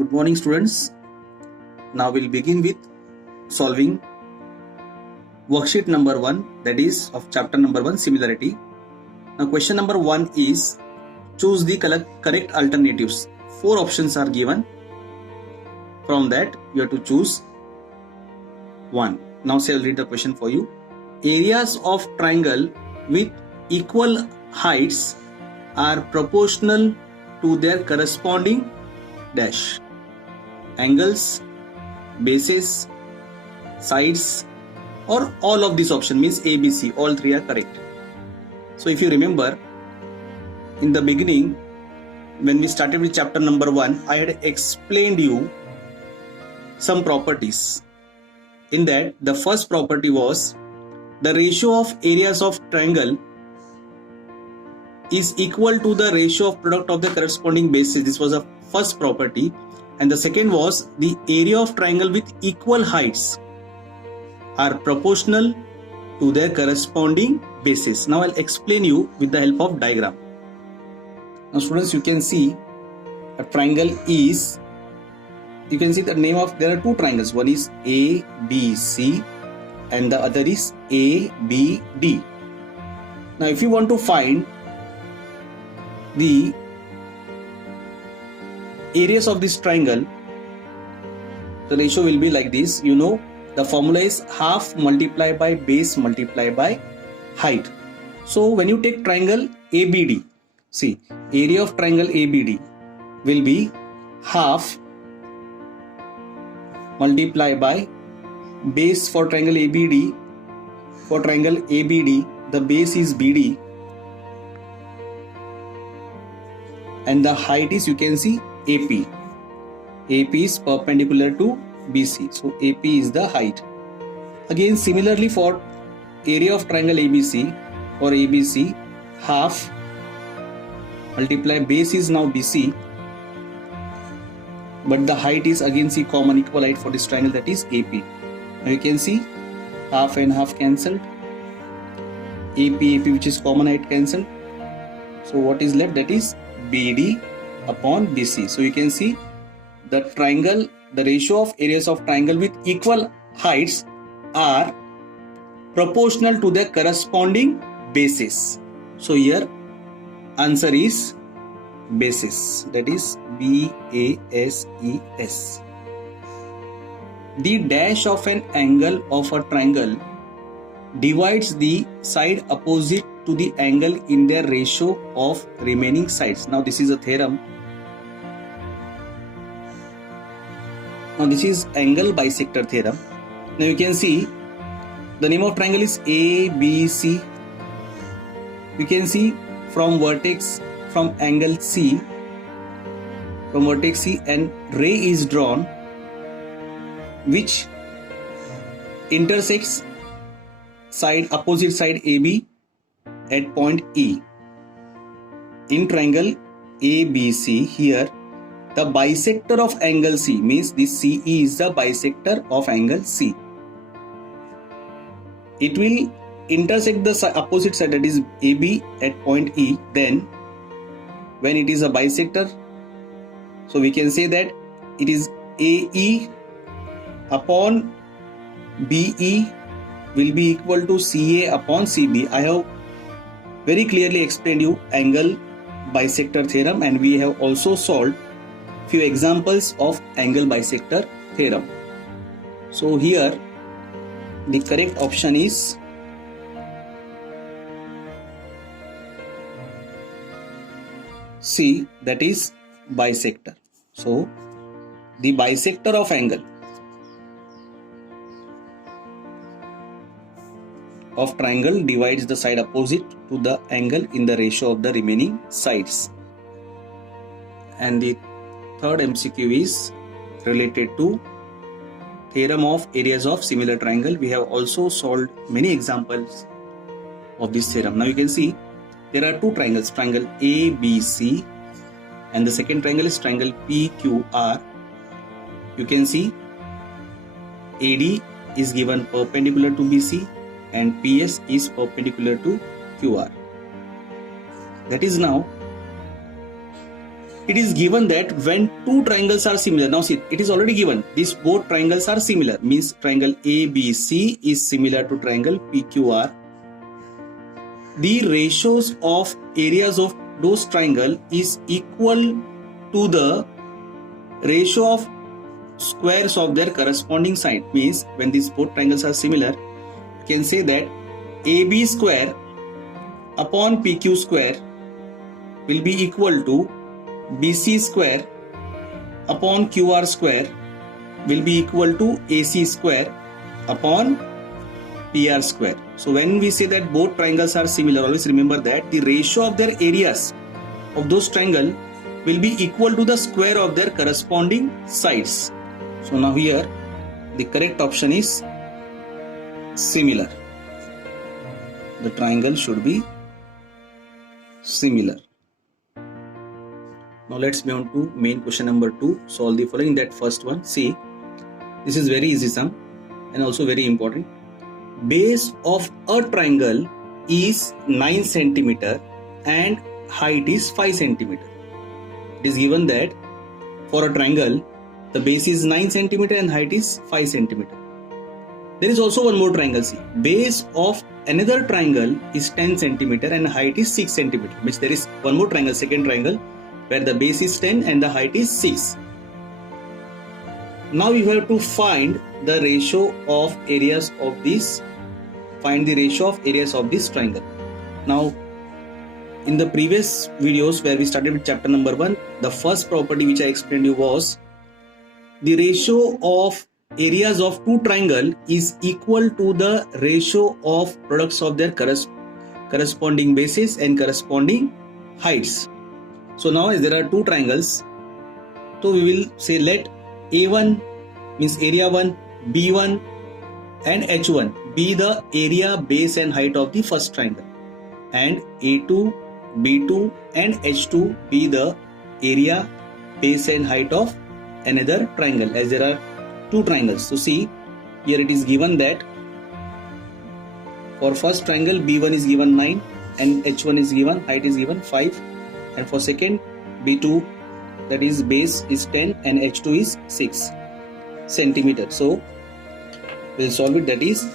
Good morning, students. Now we'll begin with solving worksheet number 1, that is of chapter number 1, similarity. Now question number 1 is choose the correct alternatives. 4 options are given. From that you have to choose one. Now say I'll read the question for you. Areas of triangle with equal heights are proportional to their corresponding dash. Angles, bases, sides, or all of these options, means A, B, C, all 3 are correct. So if you remember, in the beginning, when we started with chapter number 1, I had explained you some properties. In that, the first property was the ratio of areas of triangle is equal to the ratio of product of the corresponding bases. This was the first property. And the second was the area of triangle with equal heights are proportional to their corresponding bases. Now I'll explain you with the help of diagram. Now students, you can see a triangle is, you can see the name of, there are 2 triangles. One is ABC and the other is ABD. Now if you want to find the areas of this triangle, the ratio will be like this. You know, the formula is half multiplied by base multiplied by height. So when you take triangle ABD, see, area of triangle ABD will be half multiplied by base for triangle ABD. For triangle ABD, the base is BD and the height is, you can see, AP. AP is perpendicular to BC. So AP is the height. Again, similarly for area of triangle ABC or ABC, half multiply base is now BC, but the height is again, see, common equal height for this triangle, that is AP. Now you can see half and half cancelled. AP which is common height cancelled. So what is left? That is BD upon BC. So you can see the triangle, the ratio of areas of triangle with equal heights are proportional to their corresponding bases. So here answer is bases, that is BASES. The dash of an angle of a triangle divides the side opposite to the angle in their ratio of remaining sides. Now this is a theorem. Now this is angle bisector theorem. Now you can see the name of triangle is ABC. You can see from vertex, from angle C, from vertex C, and ray is drawn which intersects side, opposite side AB at point E. In triangle ABC, here the bisector of angle C, means this CE is the bisector of angle C. It will intersect the opposite side, that is AB at point E. Then when it is a bisector, so we can say that it is AE upon BE will be equal to CA upon CB. I have very clearly explained you angle bisector theorem, and we have also solved few examples of angle bisector theorem. So here the correct option is C, that is bisector. So the bisector of angle of triangle divides the side opposite to the angle in the ratio of the remaining sides. And the third MCQ is related to theorem of areas of similar triangle. We have also solved many examples of this theorem. Now you can see there are 2 triangles, triangle ABC, and the second triangle is triangle PQR. You can see AD is given perpendicular to BC and PS is perpendicular to QR. That is, now it is given that when two triangles are similar, now see, it is already given, these both triangles are similar, means triangle ABC is similar to triangle PQR. The ratios of areas of those triangle is equal to the ratio of squares of their corresponding side. Means when these both triangles are similar, you can say that AB square upon PQ square will be equal to BC square upon QR square will be equal to AC square upon PR square. So when we say that both triangles are similar, always remember that the ratio of their areas of those triangle will be equal to the square of their corresponding sides. So now here the correct option is similar. The triangle should be similar. Now let's move on to main question number 2. Solve the following. That first one, see, this is very easy sum and also very important. Base of a triangle is 9 centimeter and height is 5 centimeter. It is given that for a triangle the base is 9 centimeter and height is 5 centimeter. There is also one more triangle, see, base of another triangle is 10 centimeter and height is 6 centimeter. Which there is one more triangle, second triangle, where the base is 10 and the height is 6. Now you have to find the ratio of areas of this. Find the ratio of areas of this triangle. Now, in the previous videos where we started with chapter number 1, the first property which I explained you was the ratio of areas of two triangle is equal to the ratio of products of their corresponding bases and corresponding heights. So now as there are two triangles, so we will say let A1 means area 1, B1 and H1 be the area, base and height of the first triangle, and A2, B2 and H2 be the area, base and height of another triangle, as there are two triangles. So see, here it is given that for first triangle B1 is given 9 and H1 is given, height is given 5, and for second B2, that is base is 10 and H2 is 6 centimeter. So we'll solve it. That is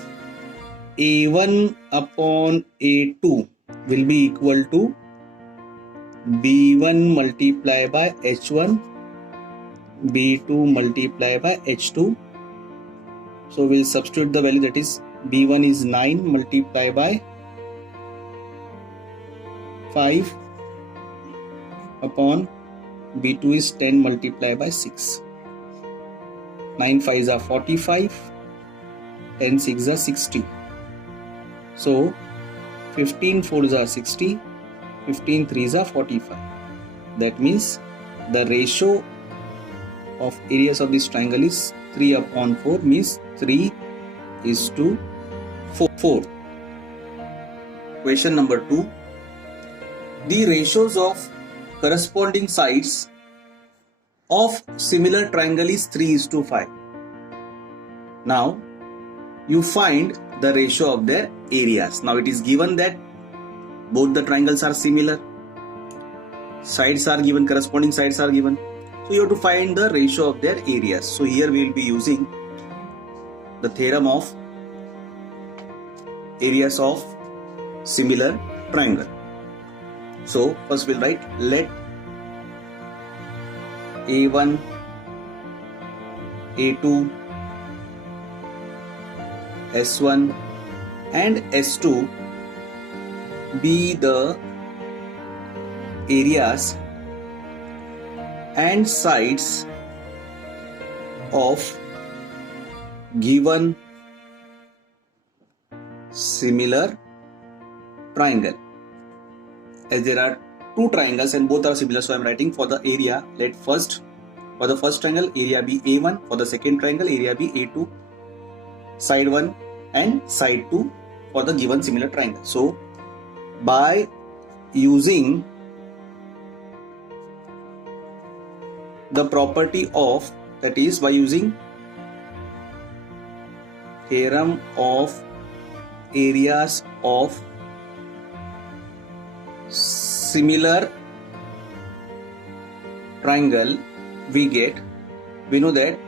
A1 upon A2 will be equal to B1 multiplied by H1, B2 multiplied by H2. So we'll substitute the value, that is B1 is 9 multiplied by 5 upon B2 is 10 multiplied by 6. 9 5s are 45, 10 6s are 60. So 15 4s are 60, 15 3s are 45. That means the ratio of areas of this triangle is 3 upon 4, means 3 is to 4. Question number 2. The ratios of corresponding sides of similar triangle is 3 is to 5. Now you find the ratio of their areas. Now it is given that both the triangles are similar, sides are given, corresponding sides are given. So you have to find the ratio of their areas. So here we will be using the theorem of areas of similar triangle. So first we'll write let A1, A2, S1 and S2 be the areas and sides of given similar triangle. As there are two triangles and both are similar, so I am writing for the area, let first for the first triangle area be A1, for the second triangle area be A2, side 1 and side 2 for the given similar triangle. So by using the property of, that is by using theorem of areas of similar triangle we know that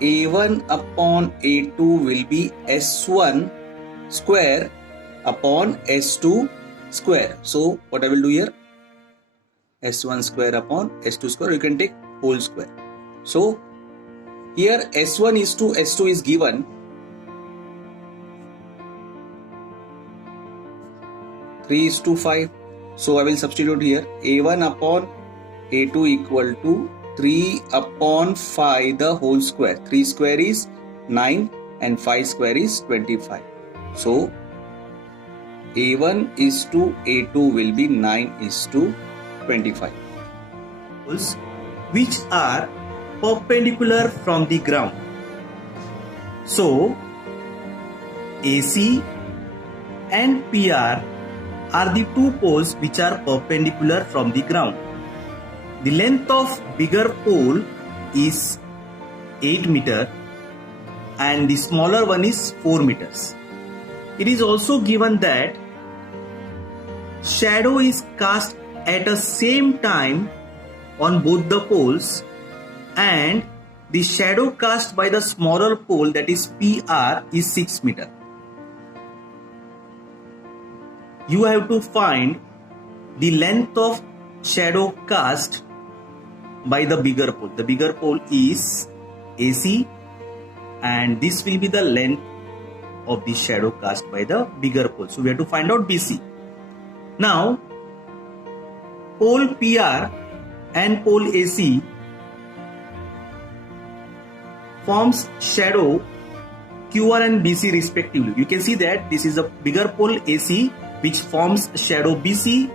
A1 upon A2 will be S1 square upon S2 square. So what I will do here, S1 square upon S2 square, you can take whole square. So here S1 is to S2 is given. 3:5. So I will substitute here A1 upon A2 equal to 3 upon 5 the whole square. 3 square is 9 and 5 square is 25. So A1 is to A2 will be 9 is to 25. Which are perpendicular from the ground. So AC and PR are the two poles which are perpendicular from the ground. The length of bigger pole is 8 meter and the smaller one is 4 meters. It is also given that shadow is cast at the same time on both the poles, and the shadow cast by the smaller pole, that is PR, is 6 meter. You have to find the length of shadow cast by the bigger pole. The bigger pole is AC and this will be the length of the shadow cast by the bigger pole. So we have to find out BC. Now pole PR and pole AC forms shadow QR and BC respectively. You can see that this is a bigger pole AC which forms shadow BC,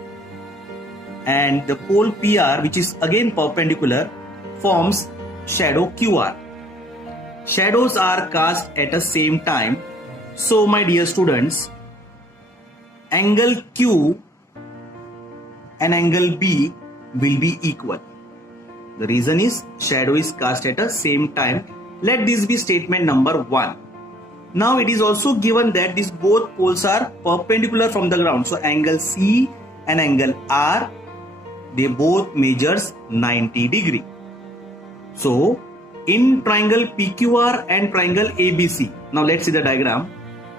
and the pole PR, which is again perpendicular, forms shadow QR. Shadows are cast at the same time. So my dear students, angle Q and angle B will be equal. The reason is shadow is cast at the same time. Let this be statement number 1. Now it is also given that these both poles are perpendicular from the ground. So angle C and angle R, they both measures 90 degree. So in triangle PQR and triangle ABC, now let's see the diagram.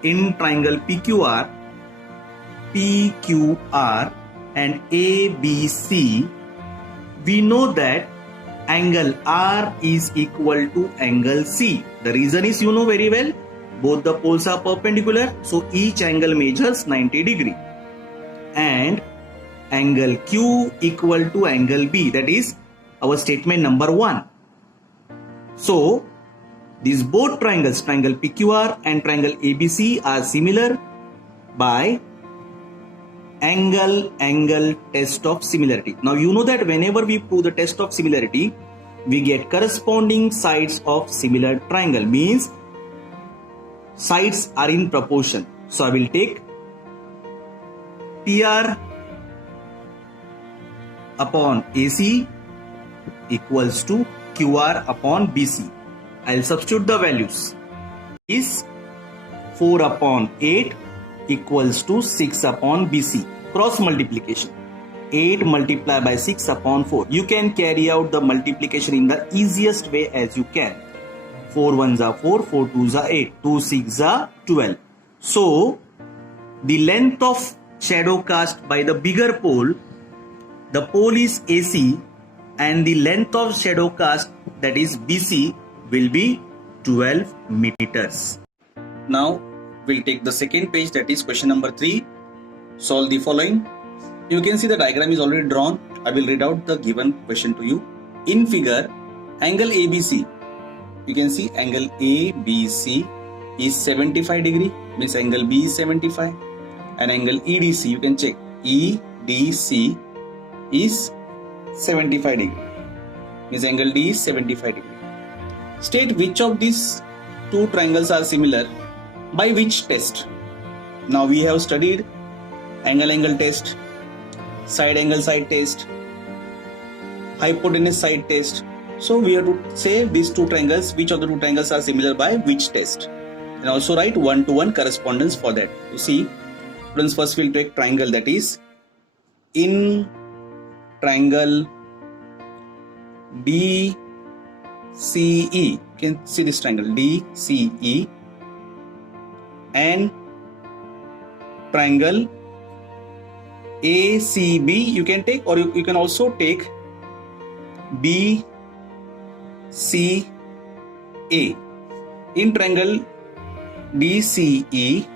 In triangle PQR and ABC, we know that angle R is equal to angle C. The reason is, you know very well, both the poles are perpendicular, so each angle measures 90 degree. And angle Q equal to angle B, that is our statement number 1. So these both triangles, triangle PQR and triangle ABC, are similar by angle test of similarity. Now you know that whenever we prove the test of similarity, we get corresponding sides of similar triangle, means sides are in proportion. So I will take PR upon AC equals to QR upon BC. I will substitute the values. Is 4 upon 8 equals to 6 upon BC. Cross multiplication. 8 multiplied by 6 upon 4. You can carry out the multiplication in the easiest way as you can. 4 1s are 4, 4 2s are 8, 2 6s are 12. So the length of shadow cast by the bigger pole, the pole is AC, and the length of shadow cast, that is BC, will be 12 meters. Now we'll take the second page, that is question number 3. Solve the following. You can see the diagram is already drawn. I will read out the given question to you. In figure, angle ABC, you can see angle ABC is 75 degree, means angle B is 75, and angle EDC, you can check, EDC is 75 degree, means angle D is 75 degree. State which of these two triangles are similar by which test. Now we have studied angle test, side angle side test, hypotenuse side test. So we have to say these two triangles, which of the two triangles are similar by which test, and also write one-to-one correspondence for that. You see, students, first we'll take triangle, that is in triangle DCE. You can see this triangle DCE and triangle ACB you can take, or you can also take BCA. In triangle DCE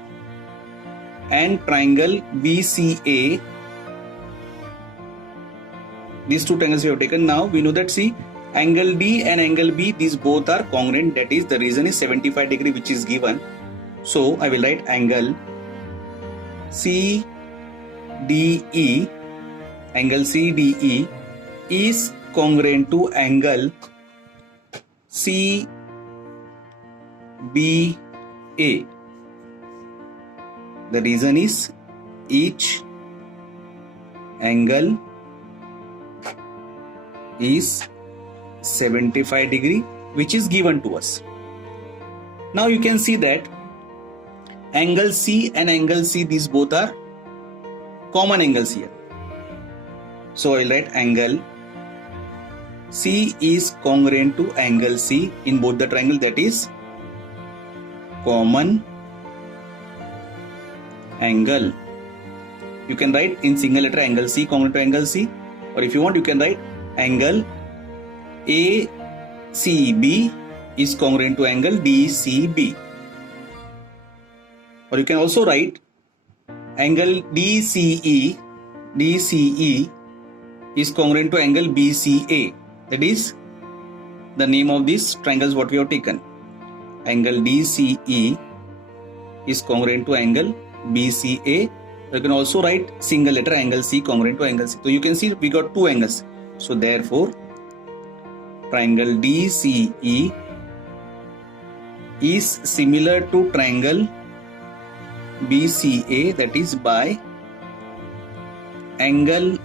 and triangle BCA, these two triangles we have taken. Now we know that, see, angle D and angle B, these both are congruent. That is, the reason is 75 degree, which is given. So I will write angle CDE, angle CDE is congruent to angle CBA. The reason is each angle is 75 degree, which is given to us. Now you can see that angle C and angle C, these both are common angles here. So I will write angle C is congruent to angle C in both the triangle, that is common angle. You can write in single letter angle C congruent to angle C, or if you want you can write angle ACB is congruent to angle DCB, or you can also write angle DCE is congruent to angle BCA. That is the name of these triangles what we have taken. Angle DCE is congruent to angle BCA. You can also write single letter angle C congruent to angle C. So you can see we got two angles. So therefore triangle DCE is similar to triangle BCA, that is by angle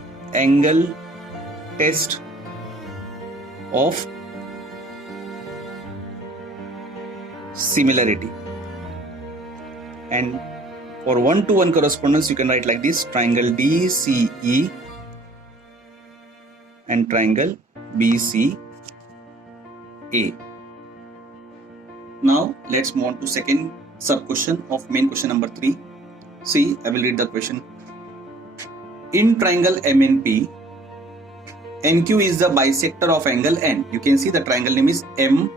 test of similarity. And for 1-to-1 correspondence you can write like this: triangle DCE and triangle BCA. Now let's move on to second sub question of main question number 3. See, I will read the question. In triangle MNP, NQ is the bisector of angle N. You can see the triangle name is MNP,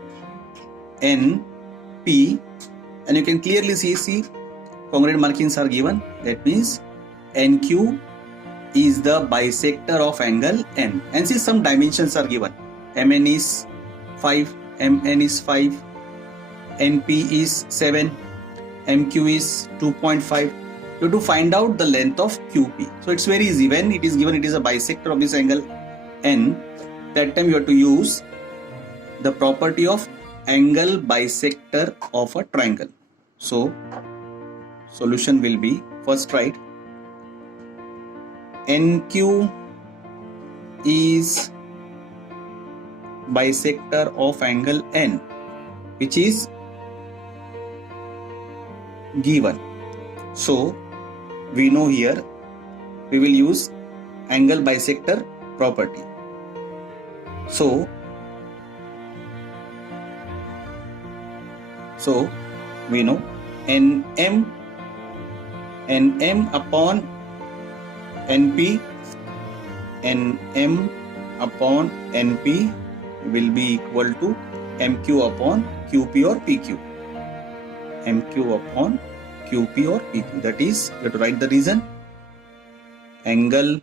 and you can clearly see congruent markings are given. That means NQ is the bisector of angle N, and see some dimensions are given. MN is 5, MN is 5, NP is 7, MQ is 2.5. You have to find out the length of QP. So it's very easy. When it is given it is a bisector of this angle N, that time you have to use the property of angle bisector of a triangle. So solution will be, first write NQ is bisector of angle N, which is given. So we know here we will use angle bisector property. So we know NM upon NP, NM upon NP will be equal to MQ upon QP or PQ. MQ upon QP or PQ. That is, you have to write the reason. Angle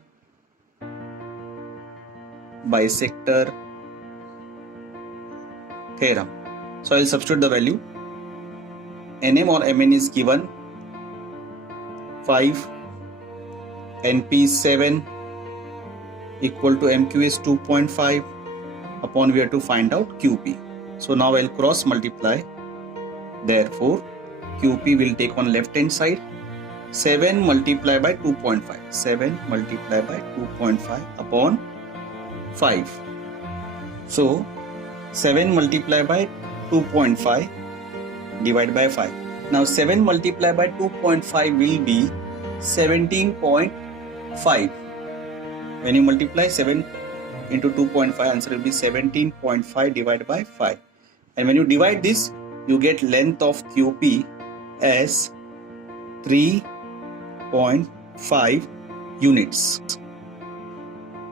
bisector theorem. So I will substitute the value. NM or MN is given 5, NP is 7, equal to MQ is 2.5, upon we have to find out QP. So now I will cross multiply. Therefore QP will take on left hand side. 7 multiplied by 2.5. 7 multiplied by 2.5 upon 5. So 7 multiplied by 2.5 divided by 5. Now 7 multiplied by 2.5 will be 17.5. When you multiply 7 into 2.5, answer will be 17.5 divided by 5. And when you divide this, you get length of QP as 3.5 units.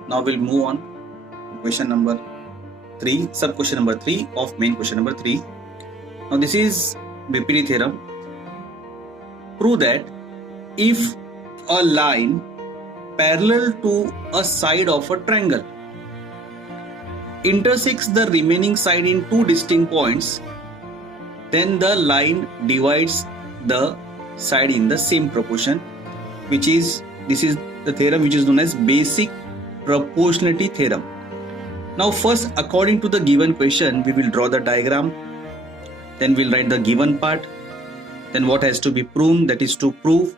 Now we'll move on to question number 3, sub question number 3 of main question number 3. Now this is BPD theorem. Prove that if a line parallel to a side of a triangle intersects the remaining side in two distinct points, then the line divides the side in the same proportion, this is the theorem which is known as basic proportionality theorem. Now first, according to the given question, we will draw the diagram, then we'll write the given part, then what has to be proven, that is to prove,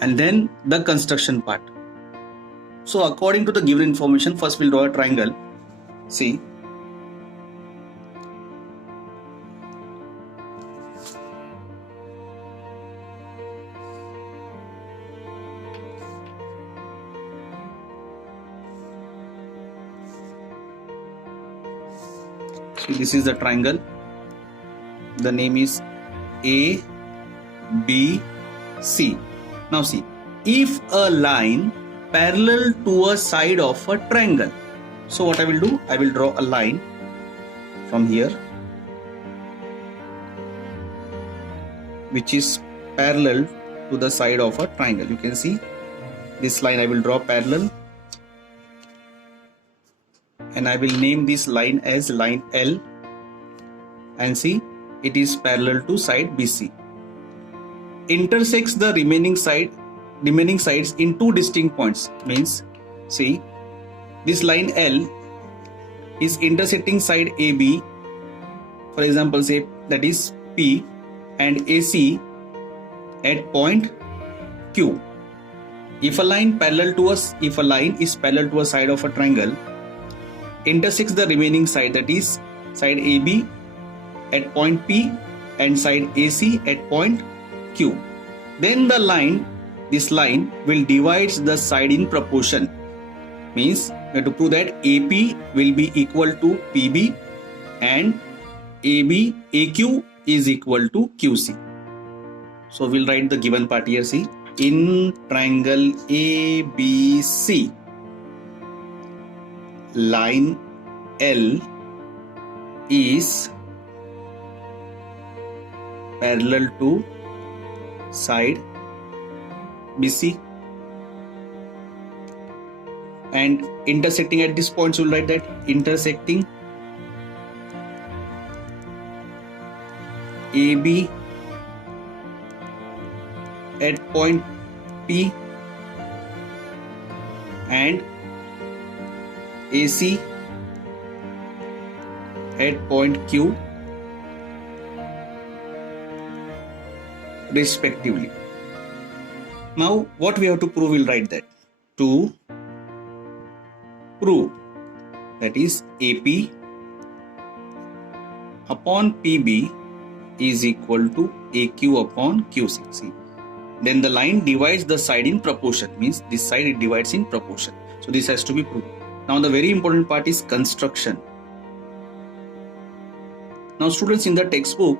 and then the construction part. So according to the given information, first we'll draw a triangle. See, this is the triangle. The name is A, B, C. Now see, if a line parallel to a side of a triangle, so what I will do, I will draw a line from here which is parallel to the side of a triangle. You can see this line I will draw parallel, and I will name this line as line L, and see, it is parallel to side BC. Intersects the remaining sides in two distinct points, means see, this line L is intersecting side AB, for example say that is P, and AC at point Q. If a line is parallel to a side of a triangle, intersects the remaining side, that is side AB at point P and side AC at point Q, then this line will divide the side in proportion. Means we have to prove that AP will be equal to PB and AQ is equal to QC. So we'll write the given part here. See, in triangle ABC, line L is parallel to side BC, and intersecting at this point, so we'll write that intersecting AB at point P and AC at point Q respectively. Now what we have to prove, we'll write that. To prove that is AP upon PB is equal to AQ upon QC. See, then the line divides the side in proportion, means this side it divides in proportion. So this has to be proved. Now the very important part is construction. Now students, in the textbook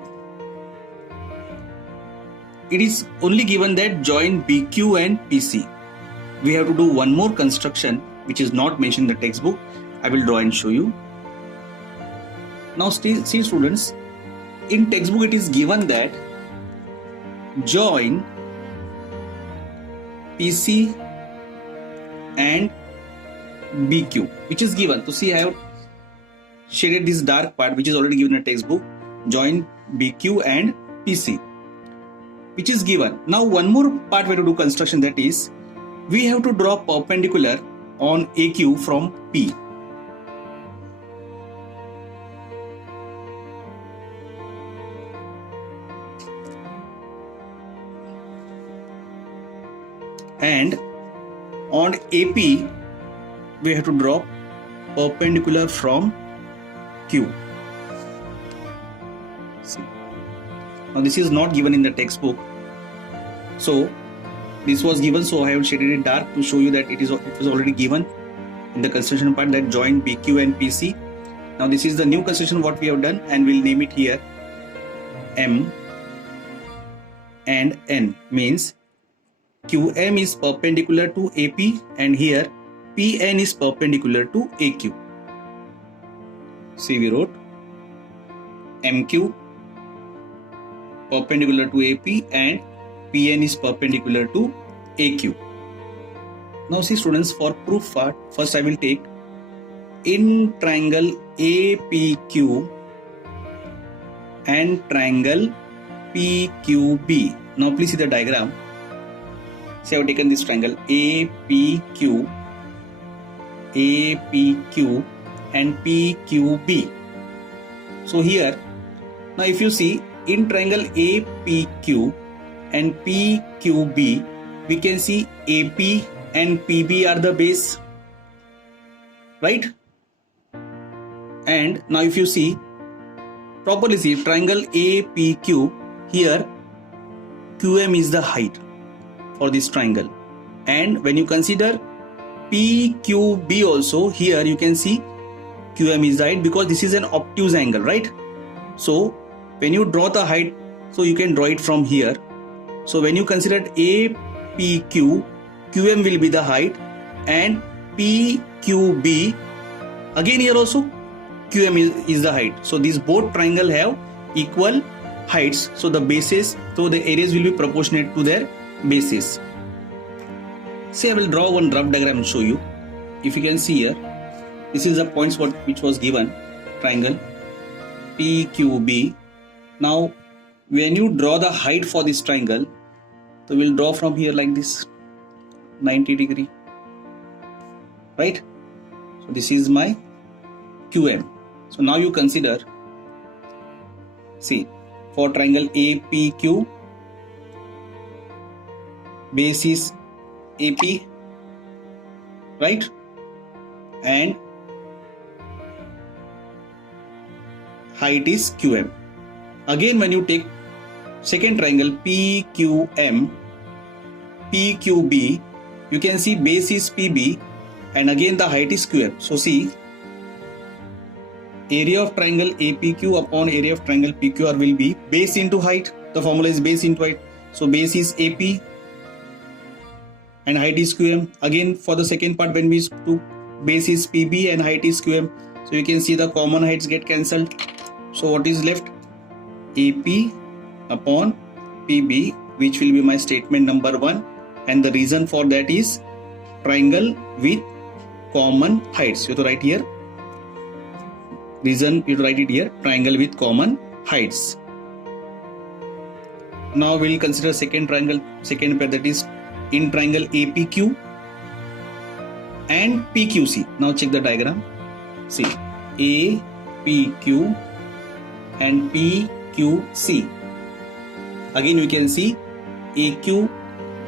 it is only given that join BQ and PC. We have to do one more construction which is not mentioned in the textbook. I will draw and show you. Now see students, in textbook it is given that join PC and BQ, which is given. So see, I have shaded this dark part which is already given in the textbook. Join BQ and PC, which is given. Now one more part we have to do construction, that is we have to draw perpendicular on AQ from P. And on AP we have to draw perpendicular from Q. See. Now this is not given in the textbook. So this was given, so I have shaded it dark to show you that it was already given in the construction part, that joint PQ and PC. Now this is the new construction what we have done, and we'll name it here M and N, means QM is perpendicular to AP and here PN is perpendicular to AQ. See, we wrote MQ perpendicular to AP and PN is perpendicular to AQ. Now see students, for proof part, first I will take in triangle APQ and triangle PQB. Now please see the diagram. See, I have taken this triangle APQ and PQB. So here, now if you see in triangle APQ and PQB, we can see AP and PB are the base, right? And now if you see properly, see triangle APQ, here QM is the height for this triangle, and when you consider PQB also, here you can see QM is the height because this is an obtuse angle, right? So when you draw the height, so you can draw it from here. So when you consider APQ, QM will be the height, and PQB again here also QM is the height. So these both triangle have equal heights, so the bases, so the areas will be proportionate to their bases. See, I will draw one rough diagram and show you. If you can see here, this is the points which was given, triangle PQB. Now when you draw the height for this triangle, so we'll draw from here like this, 90 degree, right? So this is my QM. So now you consider, see, for triangle APQ, base is AP, right? And height is QM. Again, when you take second triangle PQM, PQB, you can see base is PB and again the height is QM. So see, area of triangle APQ upon area of triangle PQR will be base into height. The formula is base into height. So base is AP and height is QM. Again for the second part, when we took base is PB and height is QM, so you can see the common heights get cancelled. So what is left? AP upon PB, which will be my statement number 1, and the reason for that is triangle with common heights. You have to write here, reason you have to write it here, triangle with common heights. Now we will consider second triangle, second pair, that is in triangle APQ and PQC. Now check the diagram. See, APQ and PQC. Again we can see AQ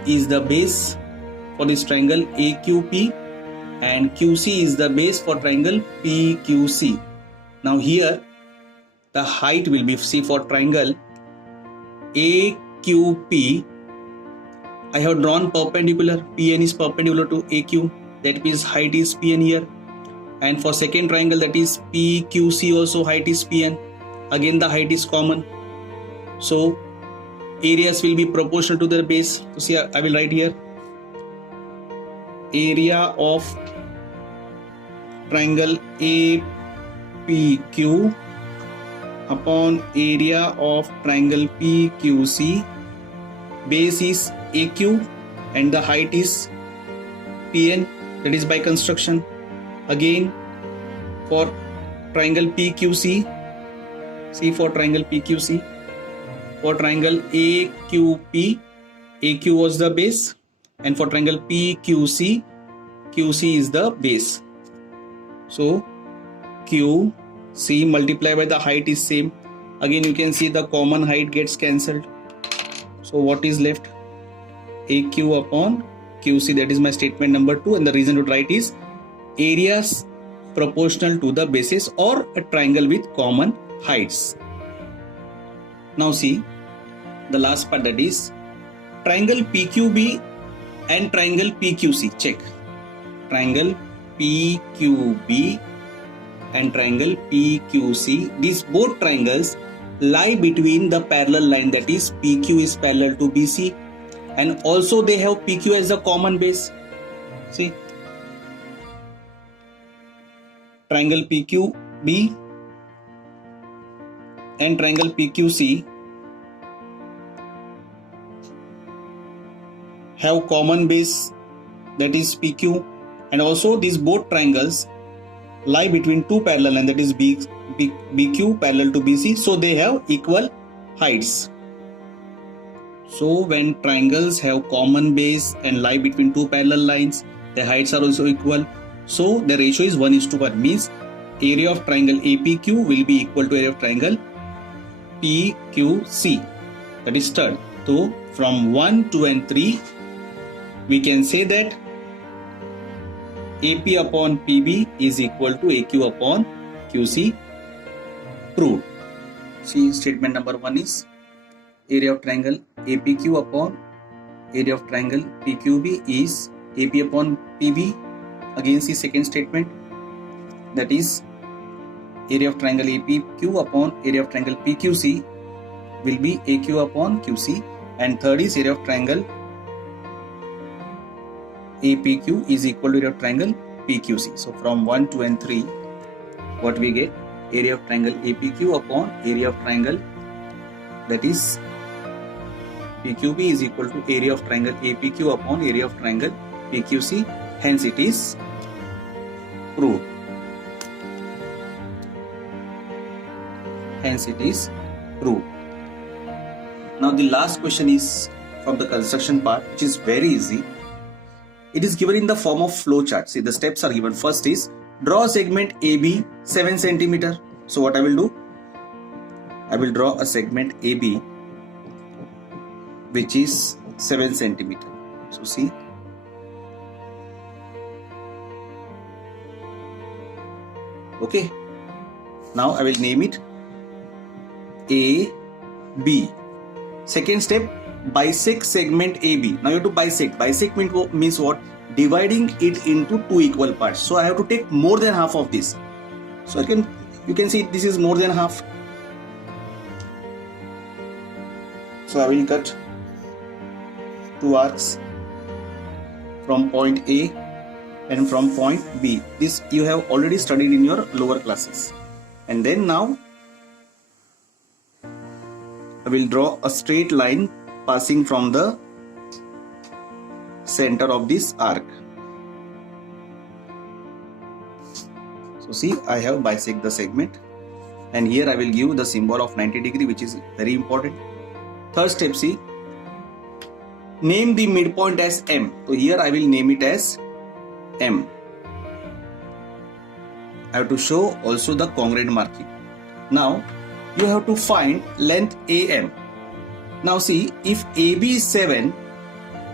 is the base for this triangle AQP and QC is the base for triangle PQC. Now here the height will be, see, for triangle AQP, I have drawn perpendicular, PN is perpendicular to AQ, that means height is PN here. And for second triangle, that is PQC, also height is PN, again the height is common. So areas will be proportional to their base. So see, I will write here area of triangle APQ upon area of triangle PQC. Base is AQ and the height is PN, that is by construction. Again for triangle PQC, see, for triangle PQC, for triangle AQP, AQ was the base, and for triangle PQC, QC is the base. So QC multiplied by the height is same. Again you can see the common height gets cancelled. So what is left? AQ upon QC, that is my statement number 2, and the reason to write is areas proportional to the bases or a triangle with common heights. Now see the last part, that is triangle PQB and triangle PQC. Check triangle PQB and triangle PQC. These both triangles lie between the parallel line, that is PQ is parallel to BC, and also they have PQ as a common base. See, triangle PQB and triangle PQC have common base, that is PQ, and also these both triangles lie between two parallel lines, that is BQ parallel to BC, so they have equal heights. So when triangles have common base and lie between two parallel lines, their heights are also equal. So the ratio is 1:1, means area of triangle APQ will be equal to area of triangle PQC, that is third. So from 1, 2 and 3 we can say that AP upon PB is equal to AQ upon QC. Proved. See, statement number 1 is area of triangle APQ upon area of triangle PQB is AP upon PB. Again see second statement, that is area of triangle APQ upon area of triangle PQC will be AQ upon QC, and third is area of triangle APQ is equal to area of triangle PQC. So from 1, 2 and 3 what we get, area of triangle APQ upon area of triangle, that is PQB is equal to area of triangle APQ upon area of triangle PQC, hence it is proved. Hence it is proved. Now the last question is from the construction part, which is very easy. It is given in the form of flow chart. See, the steps are given. First is draw a segment AB 7 cm. So what I will do? I will draw a segment AB which is 7 cm. So see, okay. Now I will name it AB. Second step, bisect segment AB. Now you have to bisect. Bisect means what? Dividing it into two equal parts. So I have to take more than half of this. So you can see this is more than half. So I will cut two arcs from point A and from point B. This you have already studied in your lower classes. And then now I will draw a straight line passing from the center of this arc. So see, I have bisect the segment, and here I will give the symbol of 90 degree, which is very important. Third step, see, name the midpoint as M. So here I will name it as M. I have to show also the congruent marking. Now you have to find length AM. Now see, if AB is 7,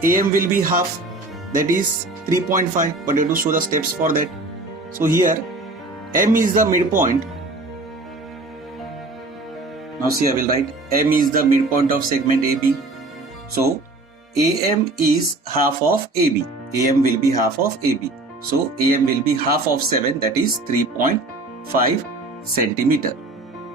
AM will be half, that is 3.5, but you have to show the steps for that. So here M is the midpoint. Now see, I will write M is the midpoint of segment AB. So AM is half of AB. AM will be half of AB. So AM will be half of 7, that is 3.5 centimeter.